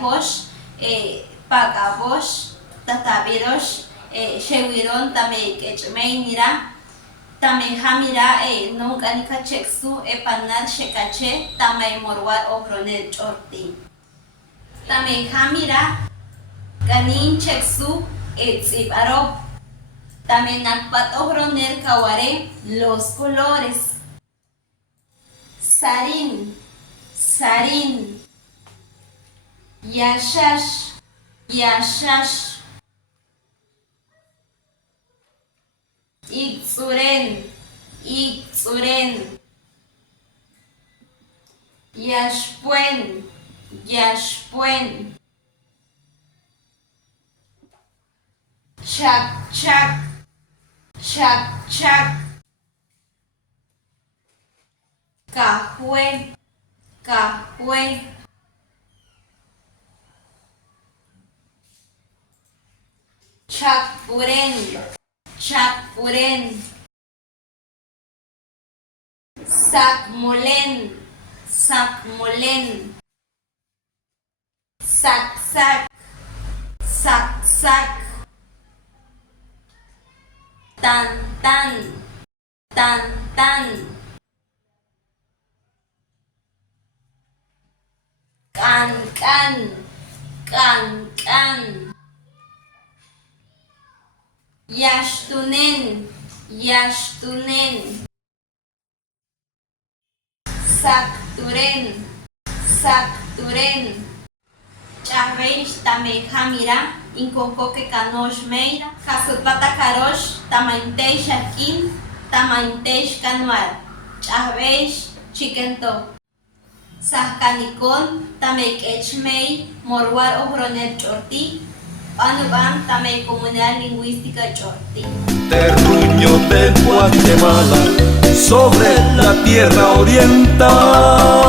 hosh, pagabosh, tatavirosh, shewiron tame kechmeinira, tame hamira, nunca ni kachexu, epanar shekache, tame morwar ohronet chorti. Tame hamira, ganin chexu, etziparo. Tame nakpat ohroner kaware, los colores. Sarin, sarin. Yashash, yashash. Iktsuren, iktsuren. Yashpuen, yashpuen. Chak, chak, chak, chak. Cajue, cajue. Chakpuren, chakpuren. Sakmolen, sakmolen. Sak, sak, sak, sak. Tan, tan, tan, tan. Can, can, can, can. Yashtunen, yashtunen. Sakturen, sakturen. Chavesh tame hamira, incoco que canosh meira, casupata carosh, tamaintei shakin, tamaintei canuar. Chavesh chiquento. Sahkanikon, tame kechmei, morwar ohronet chorti. Anuban, tame comunidad lingüística chorti. Terruño de Guatemala, sobre la tierra oriental.